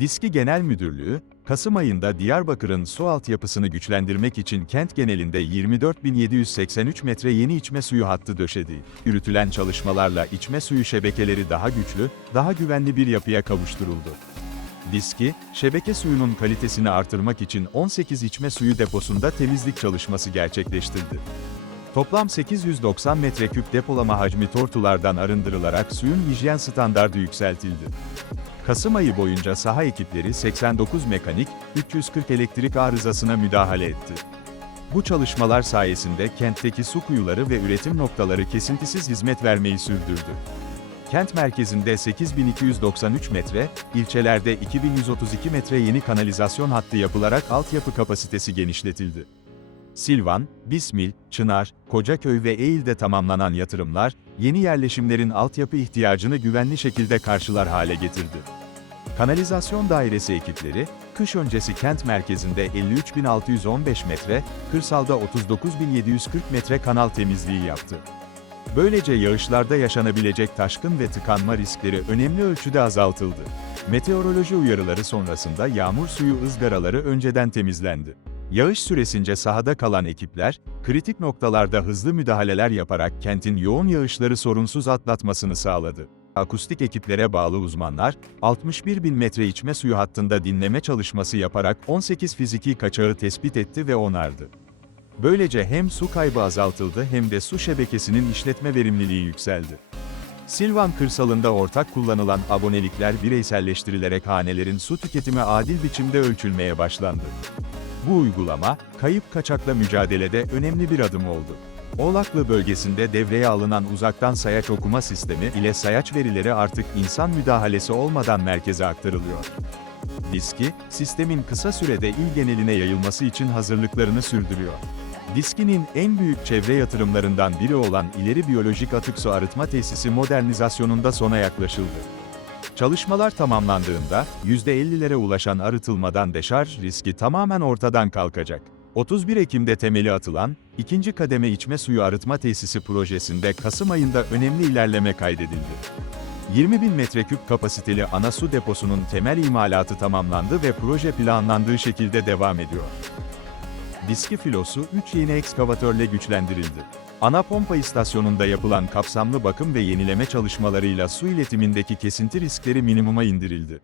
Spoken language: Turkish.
Diski Genel Müdürlüğü, Kasım ayında Diyarbakır'ın su altyapısını güçlendirmek için kent genelinde 24.783 metre yeni içme suyu hattı döşedi. Yürütülen çalışmalarla içme suyu şebekeleri daha güçlü, daha güvenli bir yapıya kavuşturuldu. Diski, şebeke suyunun kalitesini artırmak için 18 içme suyu deposunda temizlik çalışması gerçekleştirdi. Toplam 890 metreküp depolama hacmi tortulardan arındırılarak suyun hijyen standardı yükseltildi. Kasım ayı boyunca saha ekipleri 89 mekanik, 340 elektrik arızasına müdahale etti. Bu çalışmalar sayesinde kentteki su kuyuları ve üretim noktaları kesintisiz hizmet vermeyi sürdürdü. Kent merkezinde 8293 metre, ilçelerde 2132 metre yeni kanalizasyon hattı yapılarak altyapı kapasitesi genişletildi. Silvan, Bismil, Çınar, Kocaköy ve Eğil'de tamamlanan yatırımlar, yeni yerleşimlerin altyapı ihtiyacını güvenli şekilde karşılar hale getirdi. Kanalizasyon dairesi ekipleri, kış öncesi kent merkezinde 53.615 metre, kırsalda 39.740 metre kanal temizliği yaptı. Böylece yağışlarda yaşanabilecek taşkın ve tıkanma riskleri önemli ölçüde azaltıldı. Meteoroloji uyarıları sonrasında yağmur suyu ızgaraları önceden temizlendi. Yağış süresince sahada kalan ekipler, kritik noktalarda hızlı müdahaleler yaparak kentin yoğun yağışları sorunsuz atlatmasını sağladı. Akustik ekiplere bağlı uzmanlar, 61 bin metre içme suyu hattında dinleme çalışması yaparak 18 fiziki kaçağı tespit etti ve onardı. Böylece hem su kaybı azaltıldı hem de su şebekesinin işletme verimliliği yükseldi. Silvan kırsalında ortak kullanılan abonelikler bireyselleştirilerek hanelerin su tüketimi adil biçimde ölçülmeye başlandı. Bu uygulama, kayıp kaçakla mücadelede önemli bir adım oldu. Oğlaklı bölgesinde devreye alınan uzaktan sayaç okuma sistemi ile sayaç verileri artık insan müdahalesi olmadan merkeze aktarılıyor. Diski, sistemin kısa sürede il geneline yayılması için hazırlıklarını sürdürüyor. Diski'nin en büyük çevre yatırımlarından biri olan ileri biyolojik atık su arıtma tesisi modernizasyonunda sona yaklaşıldı. Çalışmalar tamamlandığında, %50'lere ulaşan arıtılmadan deşarj riski tamamen ortadan kalkacak. 31 Ekim'de temeli atılan, ikinci kademe içme suyu arıtma tesisi projesinde Kasım ayında önemli ilerleme kaydedildi. 20 bin metreküp kapasiteli ana su deposunun temel imalatı tamamlandı ve proje planlandığı şekilde devam ediyor. Diski filosu 3 yeni ekskavatörle güçlendirildi. Ana pompa istasyonunda yapılan kapsamlı bakım ve yenileme çalışmalarıyla su iletimindeki kesinti riskleri minimuma indirildi.